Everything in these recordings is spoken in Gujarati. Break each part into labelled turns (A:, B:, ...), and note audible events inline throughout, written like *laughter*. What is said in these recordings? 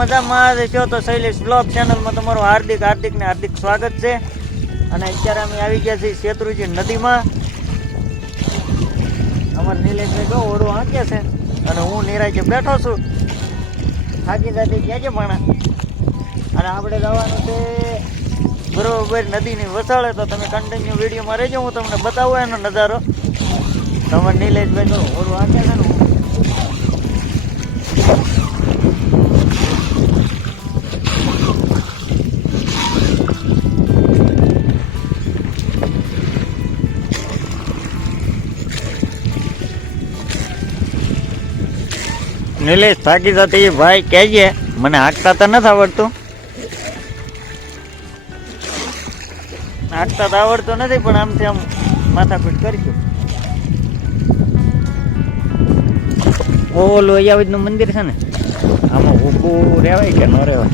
A: મજામાં જ છો તો શૈલેષ બ્લોગ ચેનલમાં તમારું હાર્દિક હાર્દિક ને હાર્દિક સ્વાગત છે. અને અત્યારે અમે આવી ગયા છીએ શેત્રુજી નદીમાં. અમાર નિલેશભાઈ જો ઓરો આંકે છે અને હું નિરાજે બેઠો છું. સાચી જાતી ક્યાં છે પણ. અને આપણે જવાનું છે બરોબર નદીની વસાળે. તો તમે કન્ટિન્યુ વિડીયોમાં રહેજો, હું તમને બતાવું એનો નજારો. તમારે નિલેશભાઈ જો ઓરું હાંકે છે ને. નિલેશ થાકી જતી ભાઈ કહેજે, મને હાંકતા તો નથી આવડતું. હાંકતા તો આવડતું નથી, પણ આમથી આમ માથાકૂટ કરીશું ઓલું અયાવજનું મંદિર છે ને, આમાં ઊભું રહેવાય કે ન રહેવાય?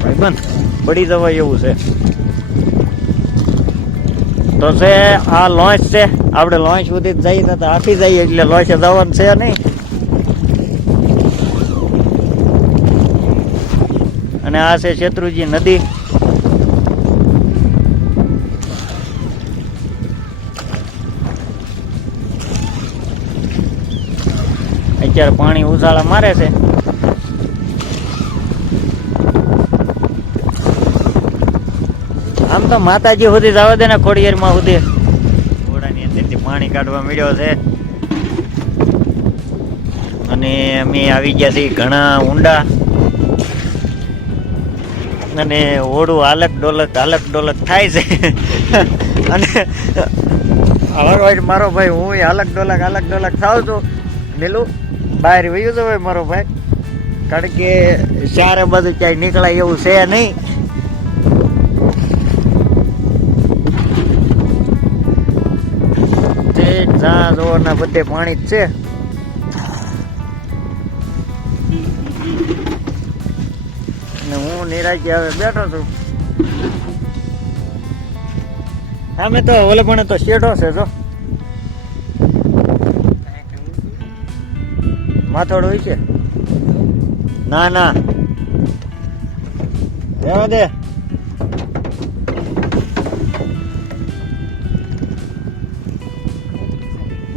A: ભાઈબંધ પડી જવાય એવું છે. તો છે, આ લોન્ચ છે. આપણે લોન્ચ સુધી જઈએ તો હાથી જઈએ એટલે લોન્ચે જવાનું છે નહીં. અને આ છે શેત્રુજી નદી. અત્યારે પાણી ઉછાળા મારે છે. તો માતાજી સુધી જવા દે ને ખોડિયારમાં સુધી. ઘોડાની અંદરથી પાણી કાઢવા મળ્યો છે. અને અમે આવી ગયા છીએ ઘણા ઊંડા. અને ઓળું હાલક ડોલક હાલક ડોલક થાય છે. અને હવે મારો ભાઈ, હું હાલક ડોલક હાલક ડોલક થાવ છું. નીલું બહાર વયું તો ભાઈ મારો ભાઈ. કારણ કે ચારે બધું ક્યાંય નીકળાય એવું છે નહીં. જે જોવાના બધે પાણી જ છે. ને હું નિરાજી હવે બેઠો છું. સામે તો ઓલે પણ તો શેઢો છે, જો. માથોડ હોય છે. ના ના. રહેવા દે.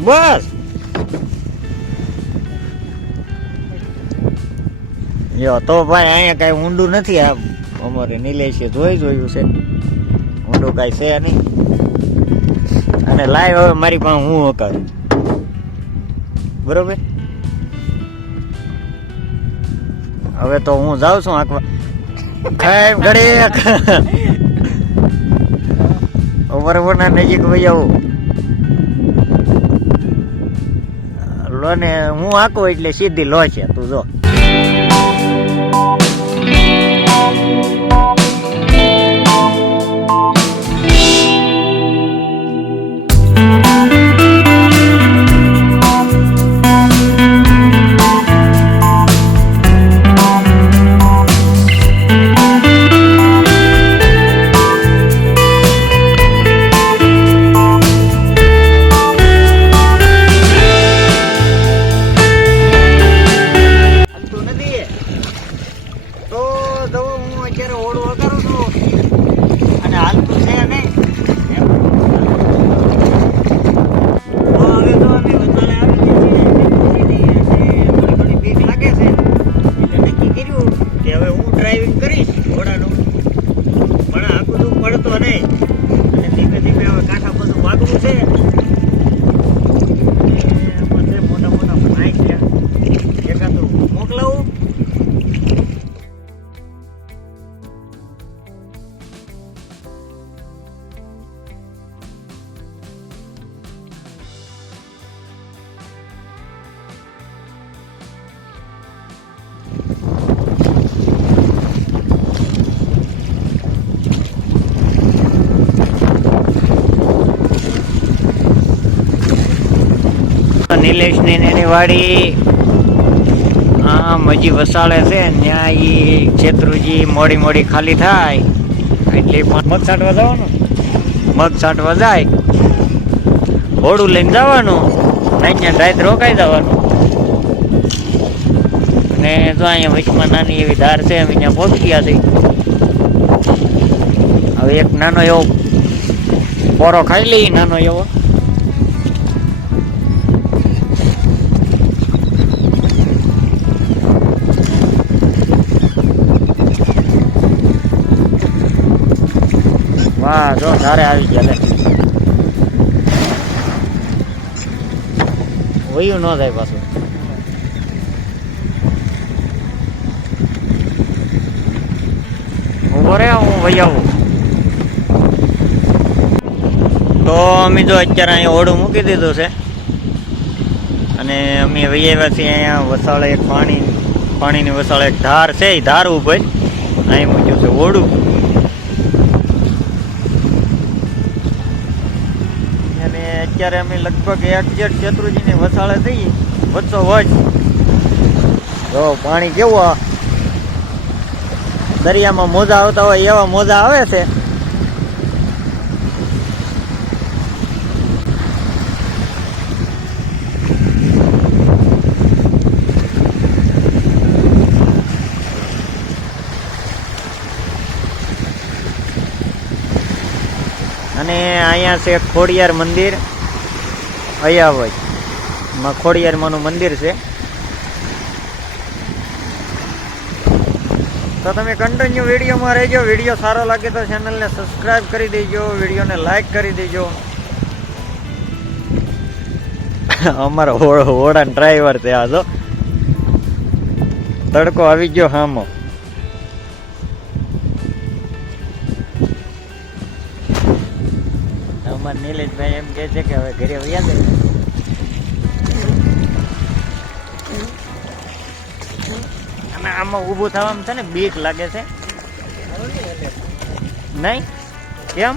A: બસ. યો તો ભાઈ અહીંયા કઈ ઊંડું નથી આ અમારે નિલેશે જોઈ જોયું છે. ઊંડું કઈ છે નહીં. અને લાઈવ હવે મારી પાસે હું હકારું. બરોબર? હવે તો હું જાઉં છું આંકવા ખાઈ ઘડી ઉપર *laughs* નજીક વહી આવું. લો ને હું આંકું એટલે સીધી લો છે તું જો. હાલતું વગાડું છું. અને હાલતું છે નહીં. નિલેશની ને એની વાડી. આમ હજી વસાળે છે ત્યાં એ છેત્રુજી મોડી મોડી ખાલી થાય. એટલે મગ છાંટવા જવાનું? મગ છાંટવા જાય. હોડું લઈને જવાનું અહીંયા રાત રોકાઈ જવાનું. ને જો અહીંયા વચમાં નાની એવી ધાર છે અમે ત્યાં પહોંચી ગયા છીએ. હવે એક નાનો એવો પોરો ખાઈ લઈ નાનો એવો. વાહ જો, ધારે આવી ગયા લે. વયું ન થાય પાછું. ઊભો રે, હું વહી આવું. તો અમે જો અત્યારે અહીંયા ઓડું મૂકી દીધું છે. અને અમે આવ્યા છીએ અહીંયા વસાળે એક પાણી, પાણીની વસાળે એક ધાર છે, એ ધાર ઉપર અહીં મૂક્યું છે ઓળું અત્યારે અમે લગભગ એક્ઝેક્ટ શેત્રુજીની વસાળે થઈ વચ્ચો વચ પાણી કેવું આ? દરિયામાં મોજા આવતા હોય એવા મોજા આવે છે. અને અહીંયા છે ખોડિયાર મંદિર. અયાવજમાં ખોડિયારમાંનું મંદિર છે. તો તમે કન્ટિન્યુ વિડીયોમાં રહેજો. વીડિયો સારો લાગે તો ચેનલને સબસ્ક્રાઈબ કરી દેજો. વિડીયોને લાઈક કરી દેજો. અમારો ઓળા ડ્રાઈવર છે આ તો તડકો આવી ગયો હામો. અમાર નીલેશભાઈ એમ કહે છે કે હવે ઘરે વયા દે અને આમાં ઊભું થવામાં છે ને બીક લાગે છે. નહીં? કેમ?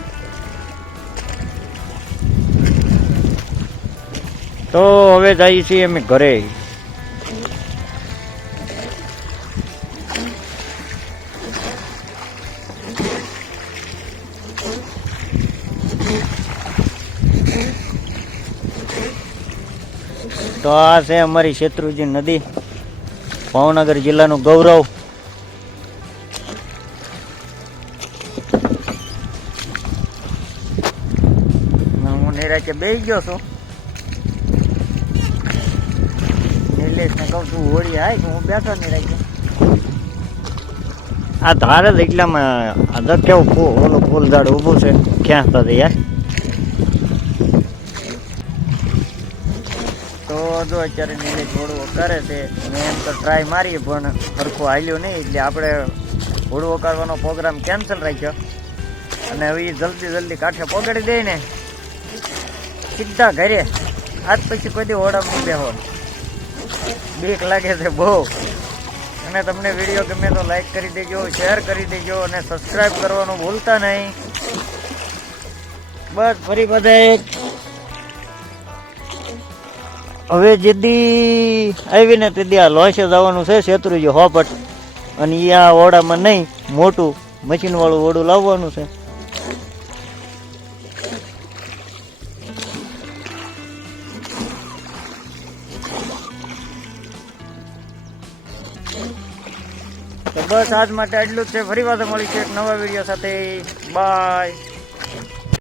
A: તો હવે જઈએ છીએ અમે ઘરે. તો આ છે અમારી શેત્રુજી નદી. ભાવનગર જિલ્લાનું ગૌરવ. હું નિરાચે બેસી ગયો છું. નિલેશને કહું છું, હોળી હાય હું બેઠો નિરાચે આ ધારે જ એટલામાં આ કેવું ઓલું ફૂલ ઝાડ ઊભું છે. ક્યાં થતા યાર તો જો અત્યારે નીલેશ હોડવો કરે છે મેં એમ તો ટ્રાય મારી પણ સરખું હાલ્યું નહીં, એટલે આપણે હોડવો કરવાનો પ્રોગ્રામ કેન્સલ રાખ્યો. અને હવે જલ્દી જલ્દી કાંઠે પકડી દે ને. સીધા ઘરે. આજ પછી કોઈ ઓળખ નહીં બેહો. બીક લાગે છે બહુ. અને તમને વીડિયો ગમે તો લાઈક કરી દેજો શેર કરી દેજો, અને સબસ્ક્રાઈબ કરવાનું ભૂલતા નહીં. બસ ફરી બધા હવે જેદી આવીને તેદી આ લોસે જવાનું છે, શેત્રુજી હોપટ. અને એ આ ઓડામાં નહીં, મોટું મશીનવાળું ઓડું લાવવાનું છે. તો બસ આજ માટે આટલું જ છે. ફરી વાર મળીશું એક નવા વીડિયો સાથે. બાય.